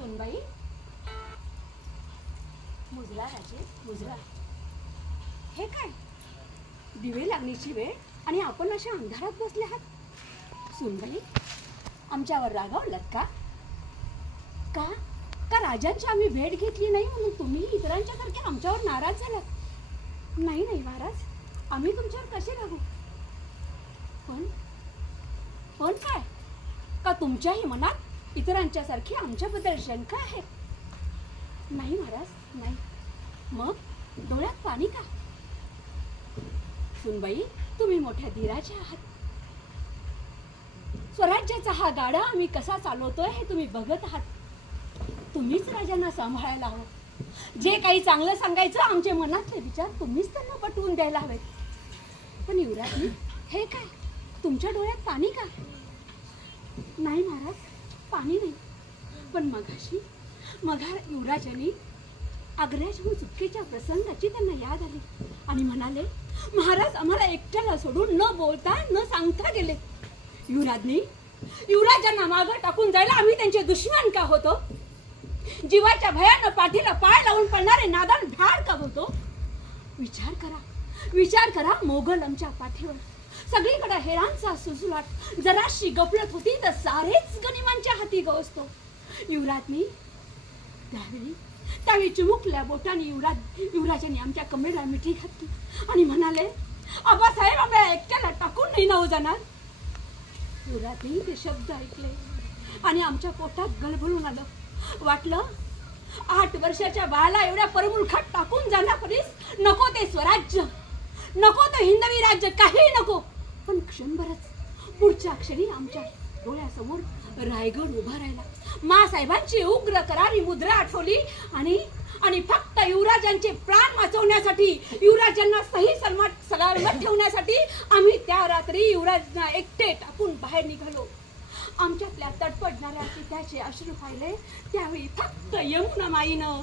सुनबाई, मुजरा राजे मुजरा. हे काय दिवे लागण्याची वेळ आणि आपण अशा अंधारात बसले आहात. सुनबाई, आमच्यावर रागावलात का? का का राजांची आम्ही भेट घेतली नाही म्हणून तुम्ही इतरांच्या सारखे आमच्यावर नाराज झालात? नाही नाही महाराज, आम्ही तुमच्यावर कसे राहू. पण पण काय का तुमच्याही मनात इतरांच्या सारखी आमच्याबद्दल शंका आहे? नाही महाराज, नाही. मग डोळ्यात पाणी का? सुनबाई, तुम्ही मोठ्या धीराच्या आहात. स्वराज्याचा हा गाडा आम्ही कसा चालवतोय हे तुम्ही बघत आहात. तुम्हीच राजांना सांभाळायला हवं. जे काही चांगलं सांगायचं आमच्या मनातले विचार तुम्हीच त्यांना पटवून द्यायला हवे. पण युवराजनी, हे काय तुमच्या डोळ्यात पाणी का? नाही महाराज, पाणी नाही. पण मघा युवराजांनी आग्र्याच्या सुटकेच्या प्रसंगाची त्यांना याद आली आणि म्हणाले, महाराज आम्हाला एकट्याला सोडून न बोलता न सांगता गेले. युवराजांना मागं टाकून जायला आम्ही त्यांचे दुश्मन का होतो? जीवाच्या भयानं पाठीला पाय लावून पडणारे नादान भ्याड का होतो? विचार करा. मोगल आमच्या पाठीवर सगळीकडे हेरांचा सुसुलाट जराशी गफलत होती तर सारेच गनिमांच्या हाती गवसतो. युवराजनी त्यावेळी चिमुकल्या बोटाने युवराजांनी आमच्या कमरेला मिठी घातली आणि म्हणाले, आबासाहेब आम्हाला एकट्याला टाकून नाही ना जाणार. युवराजनी ते शब्द ऐकले आणि आमच्या पोटात गलबलून आलं. वाटलं 8 वर्षाच्या बाळाला एवढ्या परमुलखात टाकून जाण्यापरीस नको ते स्वराज्य, नको ते हिंदवी राज्य, काही नको. पण क्षणभरच पुढच्या क्षणी आमच्या डोळ्यासमोर रायगड उभा राहिला. मासाहेबांची उग्र करारी मुद्रा आठवली आणि फक्त युवराजांचे प्राण वाचवण्यासाठी, युवराजांना सही सलामत ठेवण्यासाठी आम्ही त्या रात्री युवराजांना एकटे टाकून बाहेर निघालो. आमच्यातल्या तडपडणाऱ्या पित्याचे अश्रू पाहिले त्यावेळी फक्त यमुना माईनं.